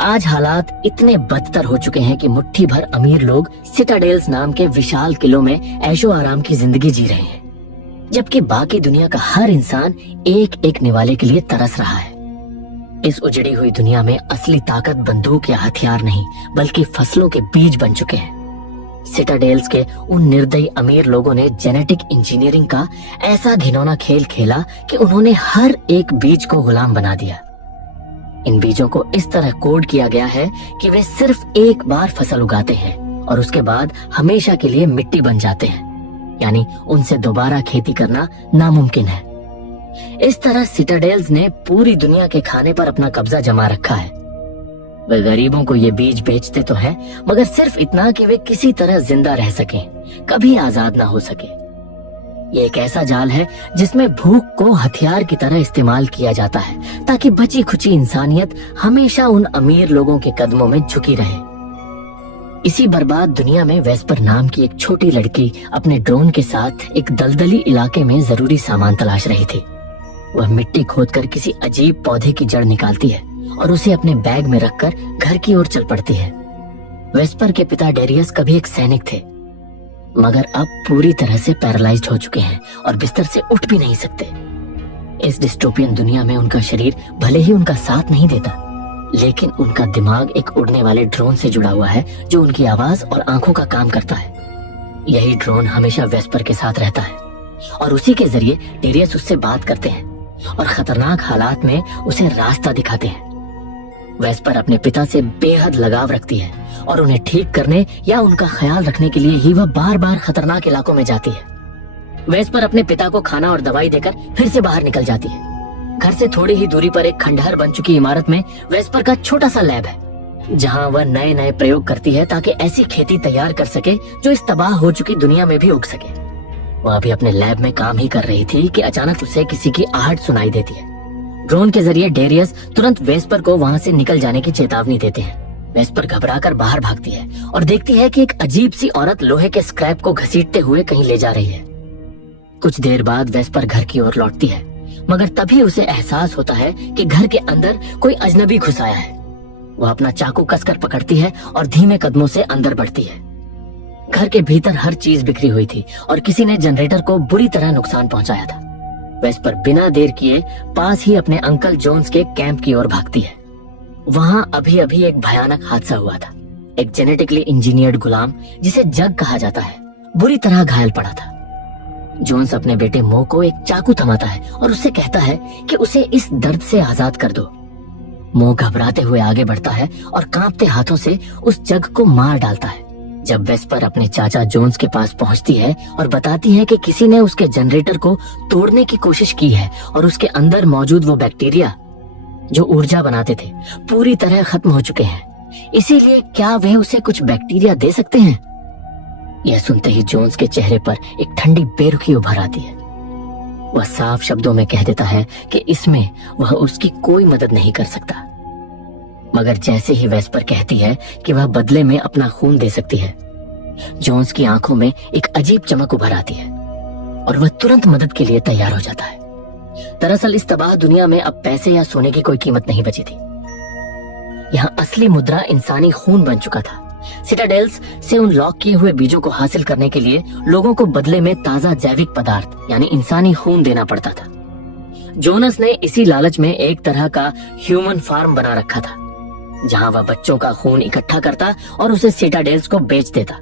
आज हालात इतने बदतर हो चुके हैं कि मुट्ठी भर अमीर लोग सिटाडेल्स नाम के विशाल किलों में ऐशो आराम की जिंदगी जी रहे हैं, जबकि बाकी दुनिया का हर इंसान एक एक निवाले के लिए तरस रहा है। इस उजड़ी हुई दुनिया में असली ताकत बंदूक या हथियार नहीं, बल्कि फसलों के बीज बन चुके हैं। सिटाडेल्स के उन निर्दयी अमीर लोगों ने जेनेटिक इंजीनियरिंग का ऐसा घिनौना खेल खेला कि उन्होंने हर एक बीज को गुलाम बना दिया। इन बीजों को इस तरह कोड किया गया है कि वे सिर्फ एक बार फसल उगाते हैं और उसके बाद हमेशा के लिए मिट्टी बन जाते हैं, यानी उनसे दोबारा खेती करना नामुमकिन है। इस तरह सिटाडेल्स ने पूरी दुनिया के खाने पर अपना कब्जा जमा रखा है। वे गरीबों को ये बीज बेचते तो हैं, मगर सिर्फ इतना कि वे किसी तरह जिंदा रह सकें, कभी आजाद ना हो सके। ये एक ऐसा जाल है जिसमें भूख को हथियार की तरह इस्तेमाल किया जाता है, ताकि बची खुची इंसानियत हमेशा उन अमीर लोगों के कदमों में झुकी रहे। इसी बर्बाद दुनिया में वेस्पर नाम की एक छोटी लड़की अपने ड्रोन के साथ एक दलदली इलाके में जरूरी सामान तलाश रही थी। वह मिट्टी खोदकर किसी अजीब पौधे की जड़ निकालती है और उसे अपने बैग में रखकर घर की ओर चल पड़ती है। वेस्पर के पिता डेरियस कभी एक सैनिक थे, मगर अब पूरी तरह से पैरालाइज्ड हो चुके हैं और बिस्तर से उठ भी नहीं सकते। इस डिस्टोपियन दुनिया में उनका शरीर भले ही उनका साथ नहीं देता, लेकिन उनका दिमाग एक उड़ने वाले ड्रोन से जुड़ा हुआ है जो उनकी आवाज और आंखों का काम करता है। यही ड्रोन हमेशा वेस्पर के साथ रहता है और उसी के जरिए डेरियस उससे बात करते हैं और खतरनाक हालात में उसे रास्ता दिखाते हैं। वेस्पर अपने पिता से बेहद लगाव रखती है और उन्हें ठीक करने या उनका ख्याल रखने के लिए ही वह बार बार खतरनाक इलाकों में जाती है। वेस्पर अपने पिता को खाना और दवाई देकर फिर से बाहर निकल जाती है। घर से थोड़ी ही दूरी पर एक खंडहर बन चुकी इमारत में वेस्पर का छोटा सा लैब है, जहां वह नए नए प्रयोग करती है ताकि ऐसी खेती तैयार कर सके जो इस तबाह हो चुकी दुनिया में भी उग सके। वह अभी अपने लैब में काम ही कर रही थी कि अचानक उसे किसी की आहट सुनाई देती है। ड्रोन के जरिए डेरियस तुरंत वेस्पर को वहां से निकल जाने की चेतावनी देते हैं। वेस्पर घबराकर बाहर भागती है और देखती है कि एक अजीब सी औरत लोहे के स्क्रैप को घसीटते हुए कहीं ले जा रही है। कुछ देर बाद वेस्पर घर की ओर लौटती है, मगर तभी उसे एहसास होता है कि घर के अंदर कोई अजनबी घुस आया है। वह अपना चाकू कसकर पकड़ती है और धीमे कदमों से अंदर बढ़ती है। घर के भीतर हर चीज बिखरी हुई थी और किसी ने जनरेटर को बुरी तरह नुकसान पहुंचाया था। वेस्पर बिना देर किए पास ही अपने अंकल जोन्स के कैंप की ओर भागती है। वहां अभी अभी एक भयानक हादसा हुआ था। एक जेनेटिकली इंजीनियर्ड गुलाम, जिसे जग कहा जाता है, बुरी तरह घायल पड़ा था। जोन्स अपने बेटे मो को एक चाकू थमाता है और उससे कहता है कि उसे इस दर्द से आजाद कर दो। मो घबराते हुए आगे बढ़ता है और कांपते हाथों से उस जग को मार डालता है। जब वेस्पर अपने चाचा जोन्स के पास पहुंचती है और बताती है कि किसी ने उसके जनरेटर को तोड़ने की कोशिश की है और उसके अंदर मौजूद वो बैक्टीरिया जो ऊर्जा बनाते थे पूरी तरह खत्म हो चुके हैं, इसीलिए क्या वे उसे कुछ बैक्टीरिया दे सकते हैं? यह सुनते ही जोन्स के चेहरे पर एक ठंडी बेरुखी उभर आती है। वह साफ शब्दों में कह देता है कि इसमें वह उसकी कोई मदद नहीं कर सकता। मगर जैसे ही वेस्पर कहती है कि वह बदले में अपना खून दे सकती है, जोन्स की आंखों में एक अजीब चमक उभर आती है और वह तुरंत मदद के लिए तैयार हो जाता है। दरअसल इस तबाह दुनिया में अब पैसे या सोने की कोई कीमत नहीं बची थी। यहाँ असली मुद्रा इंसानी खून बन चुका था। सिटाडेल्स से उन लॉक किए हुए बीजों को हासिल करने के लिए लोगों को बदले में ताजा जैविक पदार्थ यानी इंसानी खून देना पड़ता था। जोनस ने इसी लालच में एक तरह का ह्यूमन फार्म बना रखा था, जहां वह बच्चों का खून इकट्ठा करता और उसे सिटाडेल्स को बेच देता,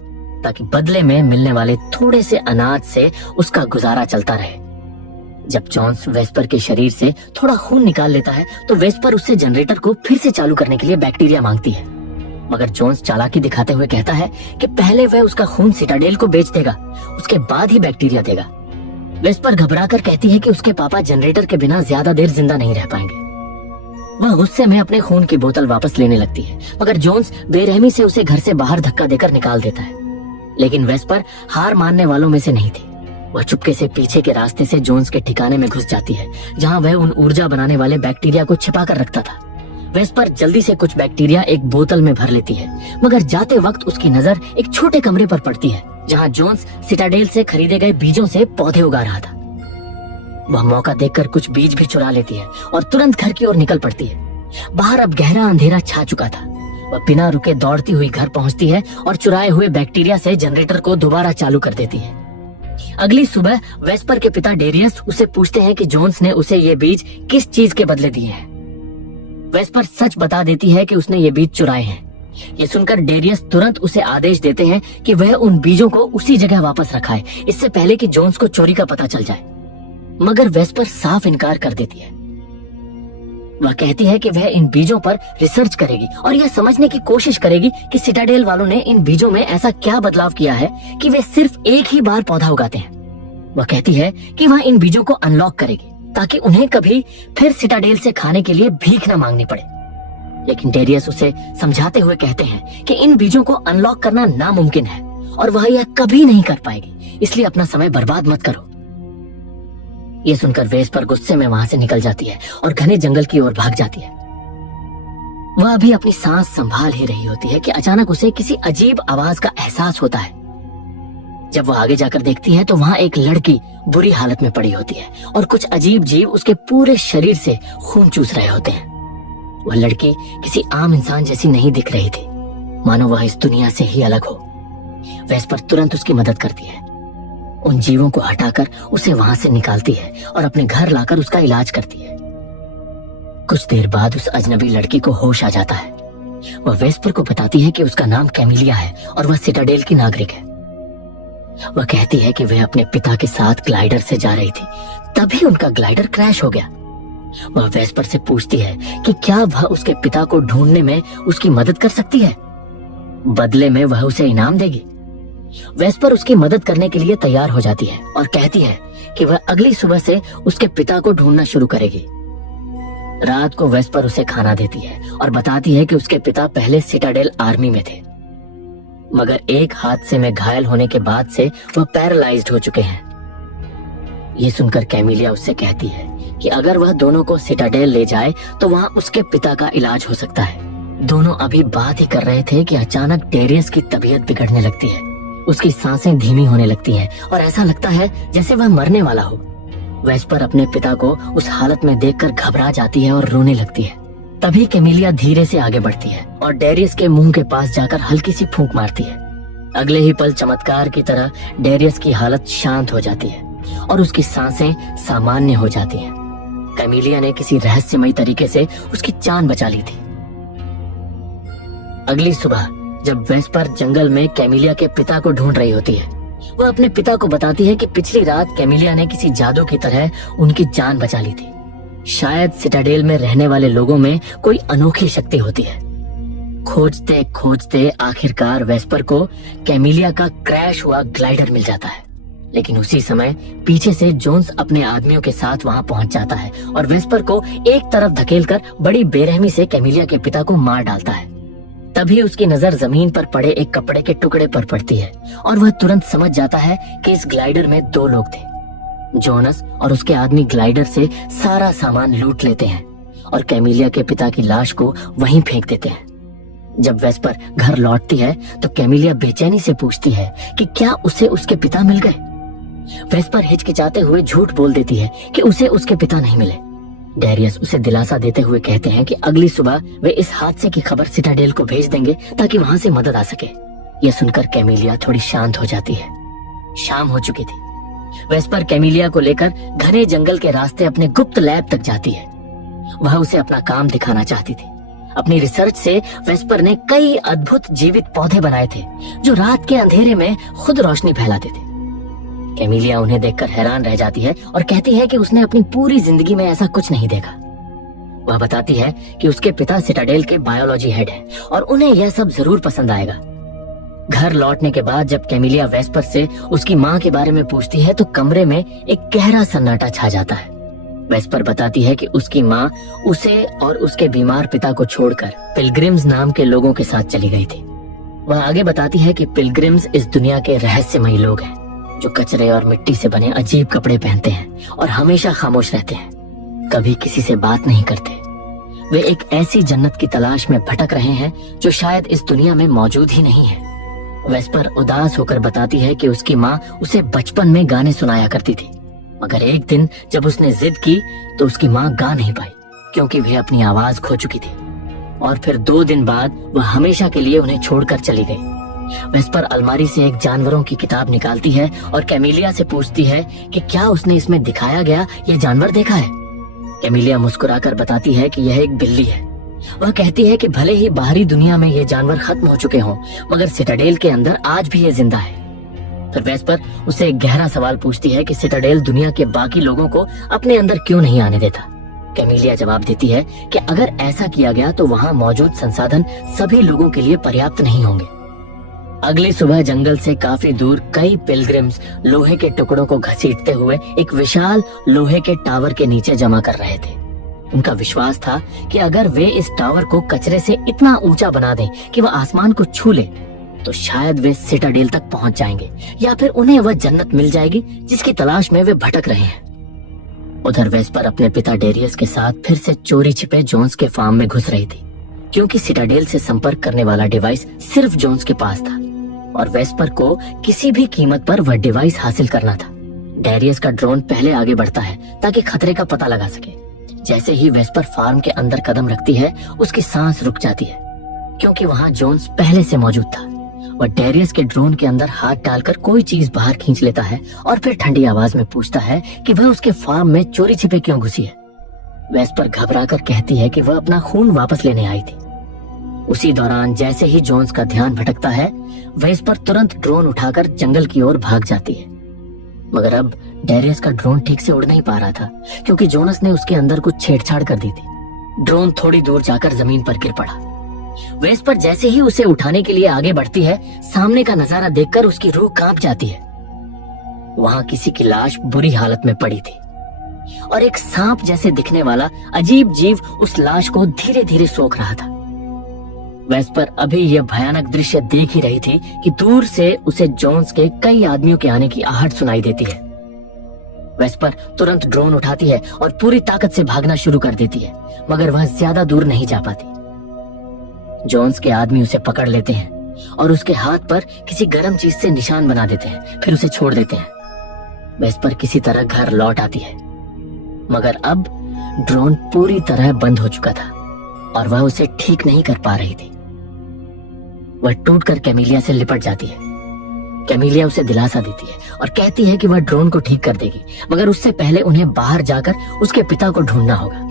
ताकि बदले में मिलने वाले थोड़े से अनाज से उसका गुजारा चलता रहे। जब जोन्स वेस्पर के शरीर से थोड़ा खून निकाल लेता है तो वेस्पर उससे जनरेटर को फिर से चालू करने के लिए बैक्टीरिया मांगती है, मगर जोन्स चालाकी दिखाते हुए कहता है कि पहले वह उसका खून सिटाडेल को बेच देगा, उसके बाद ही बैक्टीरिया देगा। वेस्पर घबराकर कहती है कि उसके पापा जनरेटर के बिना ज्यादा देर जिंदा नहीं रह पाएंगे। वह गुस्से में अपने खून की बोतल वापस लेने लगती है, मगर जोन्स बेरहमी से उसे घर से बाहर धक्का देकर निकाल देता है। लेकिन वेस्पर हार मानने वालों में से नहीं थी। वह चुपके से पीछे के रास्ते से जोन्स के ठिकाने में घुस जाती है, जहां वह उन ऊर्जा बनाने वाले बैक्टीरिया को छिपा कर रखता था। वेस्पर जल्दी से कुछ बैक्टीरिया एक बोतल में भर लेती है, मगर जाते वक्त उसकी नजर एक छोटे कमरे पर पड़ती है, जहां जोन्स सिटाडेल से खरीदे गए बीजों से पौधे उगा रहा था। वह मौका देखकर कुछ बीज भी चुरा लेती है और तुरंत घर की ओर निकल पड़ती है। बाहर अब गहरा अंधेरा छा चुका था वह बिना रुके दौड़ती हुई घर पहुंचती है और चुराए हुए बैक्टीरिया से जनरेटर को दोबारा चालू कर देती है। अगली सुबह वेस्पर के पिता डेरियस उसे पूछते हैं कि जोन्स ने उसे ये बीज किस चीज के बदले दिए हैं। वेस्पर सच बता देती है कि उसने ये बीज चुराए हैं। ये सुनकर डेरियस तुरंत उसे आदेश देते हैं कि वह उन बीजों को उसी जगह वापस रखाए, इससे पहले कि जोन्स को चोरी का पता चल जाए। मगर वेस्पर साफ इनकार कर देती है। वह कहती है कि वह इन बीजों पर रिसर्च करेगी और यह समझने की कोशिश करेगी कि सिटाडेल वालों ने इन बीजों में ऐसा क्या बदलाव किया है कि वे सिर्फ एक ही बार पौधा उगाते हैं। वह कहती है कि वह इन बीजों को अनलॉक करेगी ताकि उन्हें कभी फिर सिटाडेल से खाने के लिए भीख न मांगनी पड़े। लेकिन डेरियस उसे समझाते हुए कहते हैं कि इन बीजों को अनलॉक करना नामुमकिन है और वह यह कभी नहीं कर पाएगी, इसलिए अपना समय बर्बाद मत करो। ये सुनकर वेस्पर गुस्से में वहां से निकल जाती है और घने जंगल की ओर भाग जाती है। वह अभी अपनी सांस संभाल ही रही होती है कि अचानक उसे किसी अजीब आवाज का एहसास होता है। जब वह आगे जाकर देखती है तो वहां एक लड़की बुरी हालत में पड़ी होती है और कुछ अजीब जीव उसके पूरे शरीर से खून चूस रहे होते हैं। वह लड़की किसी आम इंसान जैसी नहीं दिख रही थी, मानो वह इस दुनिया से ही अलग हो। वेस्पर तुरंत उसकी मदद करती है, उन जीवों को हटाकर उसे वहां से निकालती है और अपने घर लाकर उसका इलाज करती है। कुछ देर बाद उस अजनबी लड़की को होश आ जाता है। वह वेस्पर को बताती है कि उसका नाम कैमिलिया है और वह सिटाडेल की नागरिक है। वह कहती है कि वह अपने पिता के साथ ग्लाइडर से जा रही थी, तभी उनका ग्लाइडर क्रैश हो गया। वह वेस्पर से पूछती है कि क्या वह उसके पिता को ढूंढने में उसकी मदद कर सकती है, बदले में वह उसे इनाम देगी। वेस्पर उसकी मदद करने के लिए तैयार हो जाती है और कहती है कि वह अगली सुबह से उसके पिता को ढूंढना शुरू करेगी। रात को वेस्पर उसे खाना देती है और बताती है कि उसके पिता पहले सिटाडेल आर्मी में थे, मगर एक हादसे में घायल होने के बाद से वह पैरालाइज्ड हो चुके हैं। ये सुनकर कैमिलिया उससे कहती है कि अगर वह दोनों को सिटाडेल ले जाए तो वहां उसके पिता का इलाज हो सकता है। दोनों अभी बात ही कर रहे थे कि अचानक डेरियस की तबीयत बिगड़ने लगती है। उसकी सांसें धीमी होने लगती हैं और ऐसा लगता है जैसे वह मरने वाला हो। वेस्पर अपने पिता को उस हालत में देखकर घबरा जाती है और रोने लगती है। तभी कैमिलिया धीरे से आगे बढ़ती है और डेरियस के मुंह के पास जाकर हल्की सी फूंक मारती है। अगले ही पल चमत्कार की तरह डेरियस की हालत शांत हो जाती है और उसकी सांसें सामान्य हो जाती हैं। कैमिलिया ने किसी रहस्यमयी तरीके से उसकी जान बचा ली थी। अगली सुबह जब वेस्पर जंगल में कैमिलिया के पिता को ढूंढ रही होती है, वह अपने पिता को बताती है कि पिछली रात कैमिलिया ने किसी जादू की तरह उनकी जान बचा ली थी। शायद सिटाडेल में रहने वाले लोगों में कोई अनोखी शक्ति होती है। खोजते खोजते आखिरकार वेस्पर को कैमिलिया का क्रैश हुआ ग्लाइडर मिल जाता है, लेकिन उसी समय पीछे से जोन्स अपने आदमियों के साथ वहां पहुंच जाता है और वेस्पर को एक तरफ धकेलकर बड़ी बेरहमी से कैमिलिया के पिता को मार डालता है। तभी उसकी नजर जमीन पर पड़े एक कपड़े के टुकड़े पर पड़ती है और वह तुरंत समझ जाता है कि इस ग्लाइडर में दो लोग थे। जोनस और उसके आदमी ग्लाइडर से सारा सामान लूट लेते हैं और कैमिलिया के पिता की लाश को वहीं फेंक देते हैं। जब वेस्पर घर लौटती है तो कैमिलिया बेचैनी से पूछती है कि क्या उसे उसके पिता मिल गए। वेस्पर हिचकिचाते हुए झूठ बोल देती है कि उसे उसके पिता नहीं मिले। डेरियस उसे दिलासा देते हुए कहते हैं कि अगली सुबह वे इस हादसे की खबर सिटाडेल को भेज देंगे ताकि वहां से मदद आ सके। यह सुनकर कैमिलिया थोड़ी शांत हो जाती है। शाम हो चुकी थी। वेस्पर कैमिलिया को लेकर घने जंगल के रास्ते अपने गुप्त लैब तक जाती है। वह उसे अपना काम दिखाना चाहती थी। अपनी रिसर्च से वेस्पर ने कई अद्भुत जीवित पौधे बनाए थे जो रात के अंधेरे में खुद रोशनी फैलाते थे। कैमिलिया उन्हें देखकर हैरान रह जाती है और कहती है कि उसने अपनी पूरी जिंदगी में ऐसा कुछ नहीं देखा। वह बताती है कि उसके पिता सिटाडेल के बायोलॉजी हेड हैं और उन्हें यह सब जरूर पसंद आएगा। घर लौटने के बाद जब कैमिलिया वेस्पर से उसकी माँ के बारे में पूछती है तो कमरे में एक गहरा सन्नाटा छा जाता है। वेस्पर बताती है कि उसकी माँ उसे और उसके बीमार पिता को छोड़कर पिलग्रिम्स नाम के लोगों के साथ चली गई थी। वह आगे बताती है कि पिलग्रिम्स इस दुनिया के रहस्यमयी लोग हैं जो कचरे और मिट्टी से बने अजीब कपड़े पहनते हैं और हमेशा खामोश रहते हैं, कभी किसी से बात नहीं करते। वे एक ऐसी जन्नत की तलाश में भटक रहे हैं जो शायद इस दुनिया में मौजूद ही नहीं है। वेस्पर उदास होकर बताती है कि उसकी माँ उसे बचपन में गाने सुनाया करती थी, मगर एक दिन जब उसने जिद की तो उसकी माँ गा नहीं पाई क्योंकि वह अपनी आवाज खो चुकी थी। और फिर 2 दिन बाद वह हमेशा के लिए उन्हें छोड़कर चली गई। वेस्पर अलमारी से एक जानवरों की किताब निकालती है और कैमिलिया से पूछती है कि क्या उसने इसमें दिखाया गया यह जानवर देखा है। कैमिलिया मुस्कुराकर बताती है कि यह एक बिल्ली है। वह कहती है कि भले ही बाहरी दुनिया में ये जानवर खत्म हो चुके हों, मगर सिटाडेल के अंदर आज भी ये जिंदा है। फिर वेस्पर उससे एक गहरा सवाल पूछती है कि सिटाडेल दुनिया के बाकी लोगों को अपने अंदर क्यों नहीं आने देता। कैमिलिया जवाब देती है कि अगर ऐसा किया गया तो वहाँ मौजूद संसाधन सभी लोगों के लिए पर्याप्त नहीं होंगे। अगली सुबह जंगल से काफी दूर कई पिलग्रिम्स लोहे के टुकड़ों को घसीटते हुए एक विशाल लोहे के टावर के नीचे जमा कर रहे थे। उनका विश्वास था कि अगर वे इस टावर को कचरे से इतना ऊंचा बना दें कि वह आसमान को छू ले, तो शायद वे सिटाडेल तक पहुंच जाएंगे या फिर उन्हें वह जन्नत मिल जाएगी जिसकी तलाश में वे भटक रहे हैं। उधर वेस्पर अपने पिता डेरियस के साथ फिर से चोरी छिपे जोन्स के फार्म में घुस रही थी, क्योंकि सिटाडेल से संपर्क करने वाला डिवाइस सिर्फ जोन्स के पास था और वेस्पर को किसी भी कीमत पर वह डिवाइस हासिल करना था। डेरियस का ड्रोन पहले आगे बढ़ता है ताकि खतरे का पता लगा सके। जैसे ही वेस्पर फार्म के अंदर कदम रखती है, उसकी सांस रुक जाती है, क्योंकि वहाँ जोन्स पहले से मौजूद था। वह डेरियस के ड्रोन के अंदर हाथ डालकर कोई चीज बाहर खींच लेता है और फिर ठंडी आवाज में पूछता है कि वह उसके फार्म में चोरी छिपे क्यों घुसी है। वेस्पर घबराकर कहती है कि वह अपना खून वापस लेने आई थी। उसी दौरान जैसे ही जोन्स का ध्यान भटकता है, वेस्पर तुरंत ड्रोन उठाकर जंगल की ओर भाग जाती है। मगर अब डेरियस का ड्रोन ठीक से उड़ नहीं पा रहा था, क्योंकि जोनस ने उसके अंदर कुछ छेड़छाड़ कर दी थी। ड्रोन थोड़ी दूर जाकर जमीन पर गिर पड़ा। वेस्पर जैसे ही उसे उठाने के लिए आगे बढ़ती है, सामने का नजारा देखकर उसकी रूह कांप जाती है। वहां किसी की लाश बुरी हालत में पड़ी थी और एक सांप जैसे दिखने वाला अजीब जीव उस लाश को धीरे धीरे सोख रहा था। वेस्पर अभी यह भयानक दृश्य देख ही रही थी कि दूर से उसे जोन्स के कई आदमियों के आने की आहट सुनाई देती है। वेस्पर तुरंत ड्रोन उठाती है और पूरी ताकत से भागना शुरू कर देती है, मगर वह ज्यादा दूर नहीं जा पाती। जोन्स के आदमी उसे पकड़ लेते हैं और उसके हाथ पर किसी गर्म चीज से निशान बना देते हैं, फिर उसे छोड़ देते हैं। वेस्पर किसी तरह घर लौट आती है, मगर अब ड्रोन पूरी तरह बंद हो चुका था और वह उसे ठीक नहीं कर पा रही थी। वह टूटकर कैमिलिया से लिपट जाती है। कैमिलिया उसे दिलासा देती है और कहती है कि वह ड्रोन को ठीक कर देगी, मगर उससे पहले उन्हें बाहर जाकर उसके पिता को ढूंढना होगा।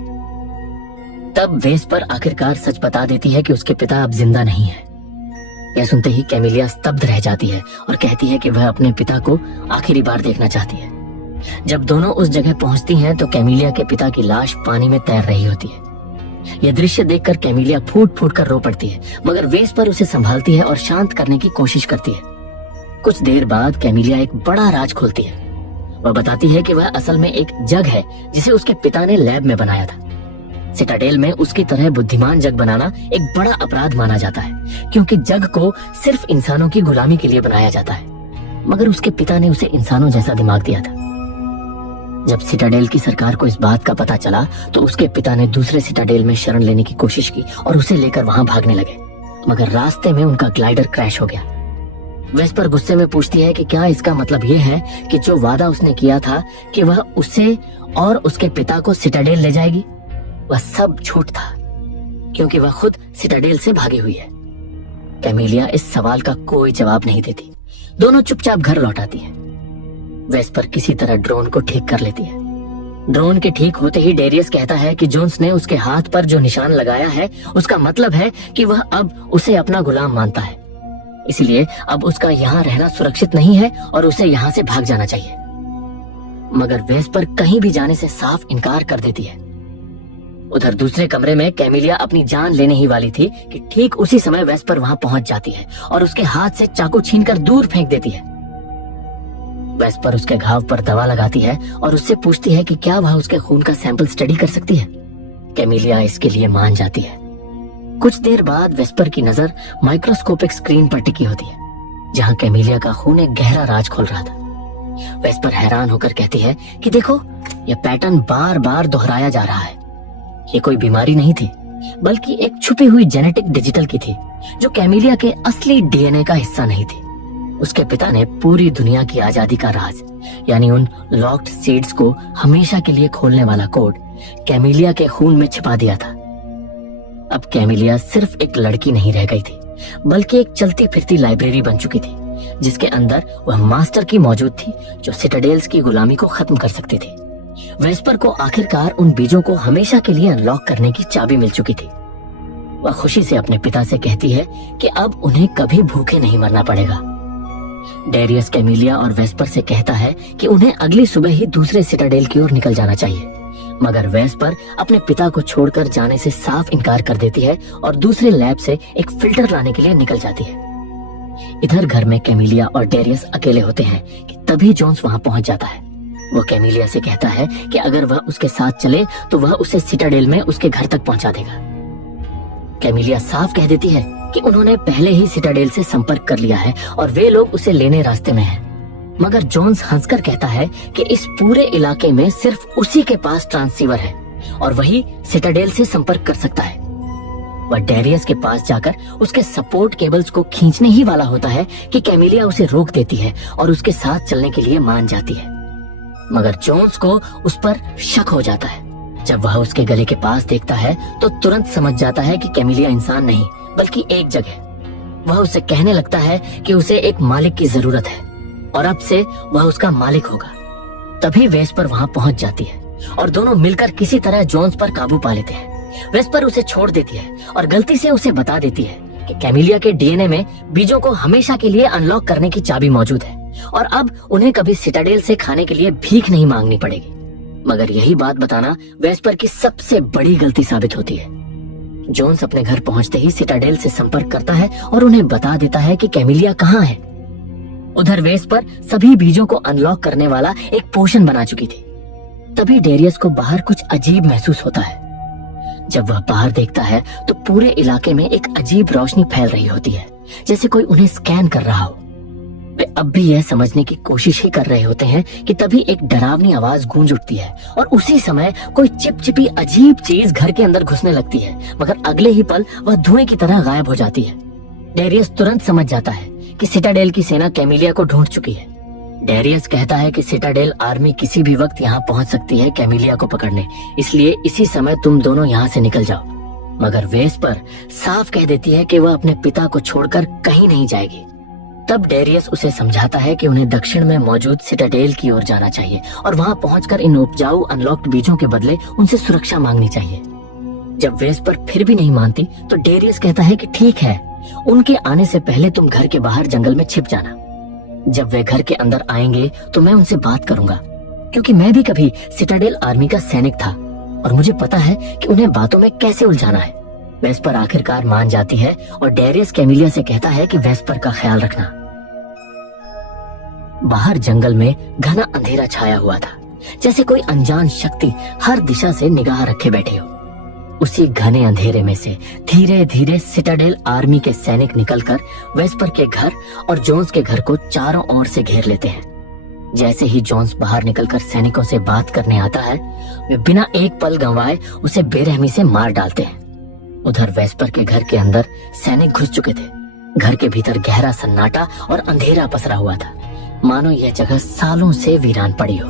तब वेस्पर आखिरकार सच बता देती है कि उसके पिता अब जिंदा नहीं है। यह सुनते ही कैमिलिया स्तब्ध रह जाती है और कहती है कि वह अपने पिता को आखिरी बार देखना चाहती है। जब दोनों उस जगह पहुंचती हैं, तो कैमिलिया के पिता की लाश पानी में तैर रही होती है। यह दृश्य देखकर कैमिलिया फूट फूट कर रो पड़ती है, मगर वेस्पर उसे संभालती है और शांत करने की कोशिश करती है। कुछ देर बाद कैमिलिया एक बड़ा राज खोलती है। वह बताती है कि वह असल में एक जग है जिसे उसके पिता ने लैब में बनाया था। सिटाडेल में उसकी तरह बुद्धिमान जग बनाना एक बड़ा अपराध माना जाता है, क्योंकि जग को सिर्फ इंसानों की गुलामी के लिए बनाया जाता है, मगर उसके पिता ने उसे इंसानों जैसा दिमाग दिया था। जब सिटाडेल की सरकार को इस बात का पता चला, तो उसके पिता ने दूसरे सिटाडेल में शरण लेने की कोशिश की और उसे लेकर वहां भागने लगे, मगर रास्ते में उनका ग्लाइडर क्रैश हो गया। वेस्पर गुस्से में पूछती है कि क्या इसका मतलब ये है कि जो वादा उसने किया था कि वह उसे और उसके पिता को सिटाडेल ले जाएगी, वह सब झूठ था, क्योंकि वह खुद सिटाडेल से भागी हुई है। कैमिलिया इस सवाल का कोई जवाब नहीं देती। दोनों चुपचाप घर लौट आती है। वेस्पर किसी तरह ड्रोन को ठीक कर लेती है। ड्रोन के ठीक होते ही डेरियस कहता है कि जोन्स ने उसके हाथ पर जो निशान लगाया है, उसका मतलब है कि वह अब उसे अपना गुलाम मानता है, इसलिए अब उसका यहाँ रहना सुरक्षित नहीं है और उसे यहाँ से भाग जाना चाहिए। मगर वेस्पर कहीं भी जाने से साफ इनकार कर देती है। उधर दूसरे कमरे में कैमिलिया अपनी जान लेने ही वाली थी कि ठीक उसी समय वेस्पर वहां पहुंच जाती है और उसके हाथ से चाकू छीनकर दूर फेंक देती है। वेस्पर उसके घाव पर दवा लगाती है और उससे पूछती है कि क्या वह उसके खून का सैंपल स्टडी कर सकती है। कैमिलिया इसके लिए मान जाती है। कुछ देर बाद वेस्पर की नजर माइक्रोस्कोपिक स्क्रीन पर टिकी होती है, जहां कैमिलिया का खून एक गहरा राज खोल रहा था। वेस्पर हैरान होकर कहती है कि देखो, यह पैटर्न बार बार दोहराया जा रहा है। ये कोई बीमारी नहीं थी, बल्कि एक छुपी हुई जेनेटिक डिजिटल की थी, जो कैमिलिया के असली डीएनए का हिस्सा नहीं थी। उसके पिता ने पूरी दुनिया की आजादी का राज, यानी उन लॉक्ड सीड्स को हमेशा के लिए खोलने वाला कोड कैमिलिया के खून में छिपा दिया था। अब कैमिलिया सिर्फ एक लड़की नहीं रह गई थी, बल्कि एक चलती फिरती लाइब्रेरी बन चुकी थी, जिसके अंदर वह मास्टर की मौजूद थी जो सिटाडेल्स की गुलामी को खत्म कर सकती थी। वेस्पर को आखिरकार उन बीजों को हमेशा के लिए अनलॉक करने की चाबी मिल चुकी थी। वह खुशी से अपने पिता से कहती है कि अब उन्हें कभी भूखे नहीं मरना पड़ेगा। डेरियस कैमिलिया और वेस्पर से कहता है कि उन्हें अगली सुबह ही दूसरे सिटाडेल की ओर निकल जाना चाहिए, मगर वेस्पर अपने पिता को छोड़कर जाने से साफ इनकार कर देती है और दूसरे लैब से एक फिल्टर लाने के लिए निकल जाती है। इधर घर में कैमिलिया और डेरियस अकेले होते हैं कि तभी जोन्स वहां पहुंच जाता है। वो कैमिलिया से कहता है कि अगर वह उसके साथ चले तो वह उसे सिटाडेल में उसके घर तक पहुंचा देगा। कैमिलिया साफ कह देती है कि उन्होंने पहले ही सिटाडेल से संपर्क कर लिया है और वे लोग उसे लेने रास्ते में हैं। मगर जोन्स हंसकर कहता है कि इस पूरे इलाके में सिर्फ उसी के पास ट्रांसीवर है और वही सिटाडेल से संपर्क कर सकता है। वह डेरियस के पास जाकर उसके सपोर्ट केबल्स को खींचने ही वाला होता है कि कैमिलिया उसे रोक देती है और उसके साथ चलने के लिए मान जाती है। मगर जोन्स को उस पर शक हो जाता है। जब वह उसके गले के पास देखता है तो तुरंत समझ जाता है कि कैमिलिया इंसान नहीं बल्कि एक जगह। वह उसे कहने लगता है कि उसे एक मालिक की जरूरत है और अब से वह उसका मालिक होगा। तभी वेस्पर वहां पहुंच जाती है और दोनों मिलकर किसी तरह जोन्स पर काबू पा लेते हैं। वेस्पर उसे छोड़ देती है और गलती से उसे बता देती है कि कैमिलिया के डीएनए में बीजों को हमेशा के लिए अनलॉक करने की चाबी मौजूद है और अब उन्हें कभी सिटाडेल से खाने के लिए भीख नहीं मांगनी पड़ेगी। मगर यही बात बताना वेस्पर की सबसे बड़ी गलती साबित होती है। जोन्स अपने घर पहुंचते ही सिटाडेल से संपर्क करता है और उन्हें बता देता है कि कैमिलिया कहाँ है। उधर वेस्पर सभी बीजों को अनलॉक करने वाला एक पोशन बना चुकी थी। तभी डेरियस को बाहर कुछ अजीब महसूस होता है। जब वह बाहर देखता है तो पूरे इलाके में एक अजीब रोशनी फैल रही होती है, जैसे कोई उन्हें स्कैन कर रहा हो। वे अब भी यह समझने की कोशिश ही कर रहे होते हैं कि तभी एक डरावनी आवाज गूंज उठती है और उसी समय कोई चिपचिपी अजीब चीज घर के अंदर घुसने लगती है, मगर अगले ही पल वह धुएं की तरह गायब हो जाती है। डेरियस तुरंत समझ जाता है कि सिटाडेल की सेना कैमिलिया को ढूंढ चुकी है। डेरियस कहता है कि सिटाडेल आर्मी किसी भी वक्त यहाँ पहुंच सकती है कैमिलिया को पकड़ने, इसलिए इसी समय तुम दोनों यहाँ से निकल जाओ। मगर वेस्पर साफ कह देती है कि वह अपने पिता को छोड़कर कहीं नहीं जाएगी। तब डेरियस उसे समझाता है कि उन्हें दक्षिण में मौजूद सिटाडेल की ओर जाना चाहिए और वहां पहुंचकर इन उपजाऊ अनलॉक्ड बीजों के बदले उनसे सुरक्षा मांगनी चाहिए। जब वेस्पर फिर भी नहीं मानती तो डेरियस कहता है कि ठीक है, उनके आने से पहले तुम घर के बाहर जंगल में छिप जाना। जब वे घर के अंदर आएंगे तो मैं उनसे बात करूंगा, क्योंकि मैं भी कभी सिटाडेल आर्मी का सैनिक था और मुझे पता है कि उन्हें बातों में कैसे उलझाना है। वेस्पर आखिरकार मान जाती है और डेरियस कैमिलिया से कहता है कि वेस्पर का ख्याल रखना। बाहर जंगल में घना अंधेरा छाया हुआ था, जैसे कोई अनजान शक्ति हर दिशा से निगाह रखे बैठी हो। उसी घने अंधेरे में से धीरे धीरे सिटाडेल आर्मी के सैनिक निकलकर वेस्पर के घर और जोन्स के घर को चारों ओर से घेर लेते हैं। जैसे ही जोन्स बाहर निकलकर सैनिकों से बात करने आता है, वे बिना एक पल गंवाए उसे बेरहमी से मार डालते हैं। उधर वेस्पर के घर के अंदर सैनिक घुस चुके थे। घर के भीतर गहरा सन्नाटा और अंधेरा पसरा हुआ था, मानो यह जगह सालों से वीरान पड़ी हो।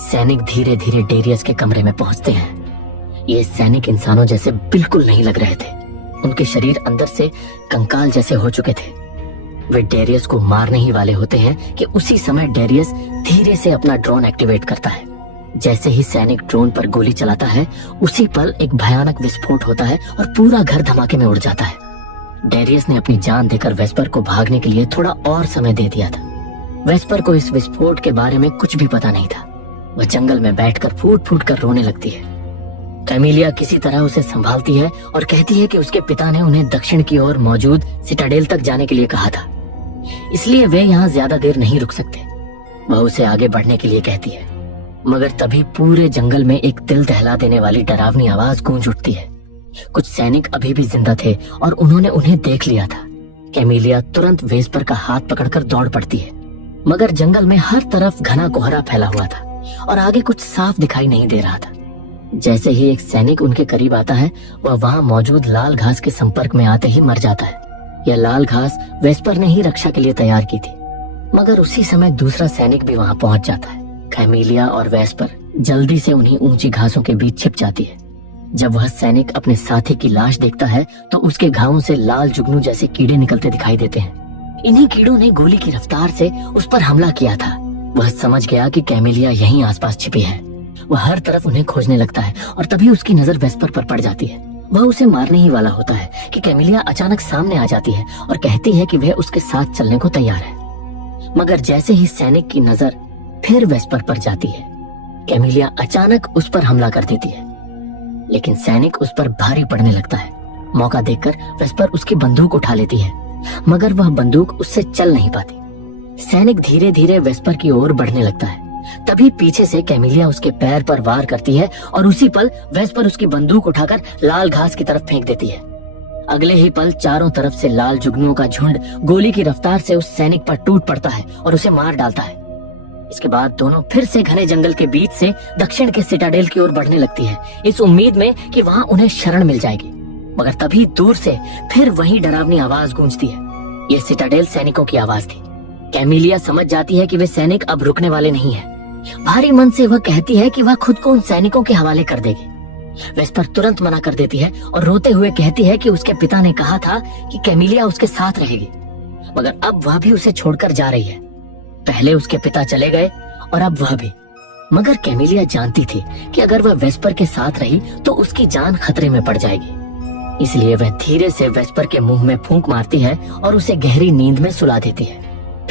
सैनिक धीरे धीरे डेरियस के कमरे में पहुंचते हैं। ये सैनिक इंसानों जैसे बिल्कुल नहीं लग रहे थे। उनके शरीर अंदर से कंकाल जैसे हो चुके थे। वे डेरियस को मारने ही वाले होते हैं कि उसी समय डेरियस धीरे से अपना ड्रोन एक्टिवेट करता है। जैसे ही सैनिक ड्रोन पर गोली चलाता है, उसी पल एक भयानक विस्फोट होता है और पूरा घर धमाके में उड़ जाता है। डेरियस ने अपनी जान देकर वेस्पर को भागने के लिए थोड़ा और समय दे दिया था। वेस्पर को इस विस्फोट के बारे में कुछ भी पता नहीं था। वह जंगल में बैठकर फूट फूट कर रोने लगती है। कैमिलिया किसी तरह उसे संभालती है और कहती है कि उसके पिता ने उन्हें दक्षिण की ओर मौजूद सिटाडेल तक जाने के लिए कहा था, इसलिए वे यहाँ ज्यादा देर नहीं रुक सकते। वह उसे आगे बढ़ने के लिए कहती है, मगर तभी पूरे जंगल में एक दिल दहला देने वाली डरावनी आवाज गूंज उठती है। कुछ सैनिक अभी भी जिंदा थे और उन्होंने उन्हें देख लिया था। कैमिलिया तुरंत वेस्पर का हाथ पकड़कर दौड़ पड़ती है, मगर जंगल में हर तरफ घना कोहरा फैला हुआ था और आगे कुछ साफ दिखाई नहीं दे रहा था। जैसे ही एक सैनिक उनके करीब आता है, वह वहां मौजूद लाल घास के संपर्क में आते ही मर जाता है। यह लाल घास वेस्पर ने ही रक्षा के लिए तैयार की थी। मगर उसी समय दूसरा सैनिक भी वहां पहुंच जाता है। कैमिलिया और वेस्पर जल्दी से उन्हीं ऊंची घासों के बीच छिप जाती है। जब वह सैनिक अपने साथी की लाश देखता है तो उसके घावों से लाल जुगनू जैसे कीड़े निकलते दिखाई देते हैं। इन्हीं कीड़ों ने गोली की रफ्तार से उस पर हमला किया था। वह समझ गया कि कैमेलिया यहीं आसपास छिपी है। वह हर तरफ उन्हें खोजने लगता है और तभी उसकी नजर वेस्पर पर पड़ जाती है। वह उसे मारने ही वाला होता है कि कैमेलिया अचानक सामने आ जाती है और कहती है कि वह उसके साथ चलने को तैयार है। मगर जैसे ही सैनिक की नजर फिर वेस्पर पर जाती है, कैमेलिया अचानक उस पर हमला कर देती है। लेकिन सैनिक उस पर भारी पड़ने लगता है। मौका देखकर वेस्पर उसकी बंदूक उठा लेती है, मगर वह बंदूक उससे चल नहीं पाती। सैनिक धीरे धीरे वेस्पर की ओर बढ़ने लगता है। तभी पीछे से कैमेलिया उसके पैर पर वार करती है और उसी पल वेस्पर उसकी बंदूक उठाकर लाल घास की तरफ फेंक देती है। अगले ही पल चारों तरफ से लाल जुगनुओं का झुंड गोली की रफ्तार से उस सैनिक पर टूट पड़ता है और उसे मार डालता है। इसके बाद दोनों फिर से घने जंगल के बीच से दक्षिण के सिटाडेल की ओर बढ़ने लगती है, इस उम्मीद में कि वहाँ उन्हें शरण मिल जाएगी। मगर तभी दूर से फिर वही डरावनी आवाज गूंजती है। ये सिटाडेल सैनिकों की आवाज थी। कैमेलिया समझ जाती है कि वे सैनिक अब रुकने वाले नहीं हैं। भारी मन से वह कहती है कि वह खुद को उन सैनिकों के हवाले कर देगी। वेस्पर तुरंत मना कर देती है और रोते हुए कहती है कि उसके पिता ने कहा था कि कैमेलिया उसके साथ रहेगी, मगर अब वह भी उसे छोड़कर जा रही है। पहले उसके पिता चले गए और अब वह भी। मगर कैमेलिया जानती थी कि अगर वह वेस्पर के साथ रही तो उसकी जान खतरे में पड़ जाएगी। इसलिए वह धीरे से वेस्पर के मुंह में फूंक मारती है और उसे गहरी नींद में सुला देती है।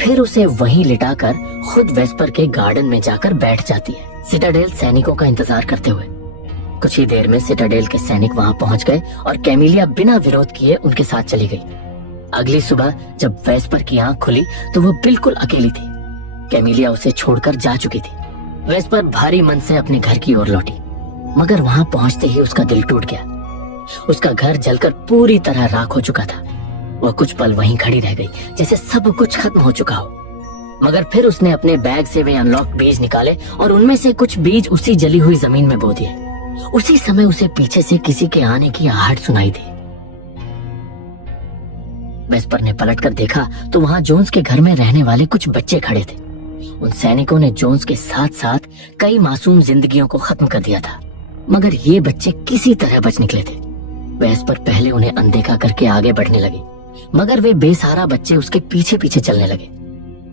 फिर उसे वहीं लिटाकर खुद वेस्पर के गार्डन में जाकर बैठ जाती है, सिटाडेल सैनिकों का इंतजार करते हुए। कुछ ही देर में सिटाडेल के सैनिक वहां पहुंच गए और कैमेलिया बिना विरोध किए उनके साथ चली गई। अगली सुबह जब वेस्पर की आंख खुली तो वो बिल्कुल अकेली थी। कैमेलिया उसे छोड़कर जा चुकी थी। वेस्पर भारी मन से अपने घर की ओर लौटी, मगर वहां पहुंचते ही उसका दिल टूट गया। उसका घर जलकर पूरी तरह राख हो चुका था। वह कुछ पल वहीं खड़ी रह गई, जैसे सब कुछ खत्म हो चुका हो। मगर फिर उसने अपने बैग से वे अनलॉक्ड बीज निकाले और उनमें से कुछ बीज उसी जली हुई जमीन में बो दिए। उसी समय उसे पीछे से किसी के आने की आहट सुनाई दी। वेस्पर ने पलटकर देखा तो वहां जोन्स के घर में रहने वाले कुछ बच्चे खड़े थे। उन सैनिकों ने जोन्स के साथ साथ कई मासूम जिंदगियों को खत्म कर दिया था, मगर ये बच्चे किसी तरह बच निकले थे। वेस्पर पहले उन्हें अनदेखा करके आगे बढ़ने लगी, मगर वे बेसहारा बच्चे उसके पीछे पीछे चलने लगे।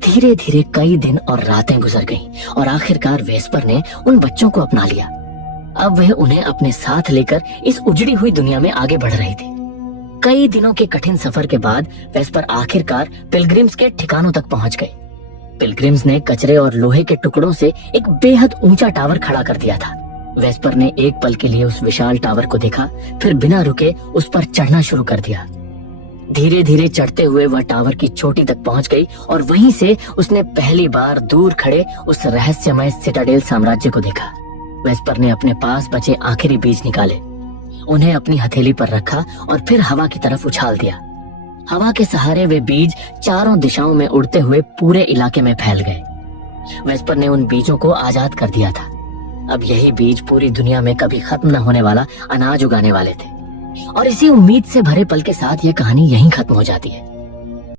धीरे धीरे कई दिन और रातें गुजर गईं और आखिरकार वेस्पर ने उन बच्चों को अपना लिया। अब वह उन्हें अपने साथ लेकर इस उजड़ी हुई दुनिया में आगे बढ़ रही थी। कई दिनों के कठिन सफर के बाद वेस्पर आखिरकार पिलग्रिम्स के ठिकानों तक पहुंच गए। पिलग्रिम्स ने कचरे और लोहे के टुकड़ों से एक बेहद ऊंचा टावर खड़ा कर दिया था। वेस्पर ने एक पल के लिए उस विशाल टावर को देखा, फिर बिना रुके उस पर चढ़ना शुरू कर दिया। धीरे धीरे चढ़ते हुए वह टावर की चोटी तक पहुंच गई और वहीं से उसने पहली बार दूर खड़े उस रहस्यमय सिटाडेल साम्राज्य को देखा। वेस्पर ने अपने पास बचे आखिरी बीज निकाले, उन्हें अपनी हथेली पर रखा और फिर हवा की तरफ उछाल दिया। हवा के सहारे वे बीज चारों दिशाओं में उड़ते हुए पूरे इलाके में फैल गए। वेस्पर ने उन बीजों को आजाद कर दिया था। अब यही बीज पूरी दुनिया में कभी खत्म न होने वाला अनाज उगाने वाले थे। और इसी उम्मीद से भरे पल के साथ यह कहानी यहीं खत्म हो जाती है।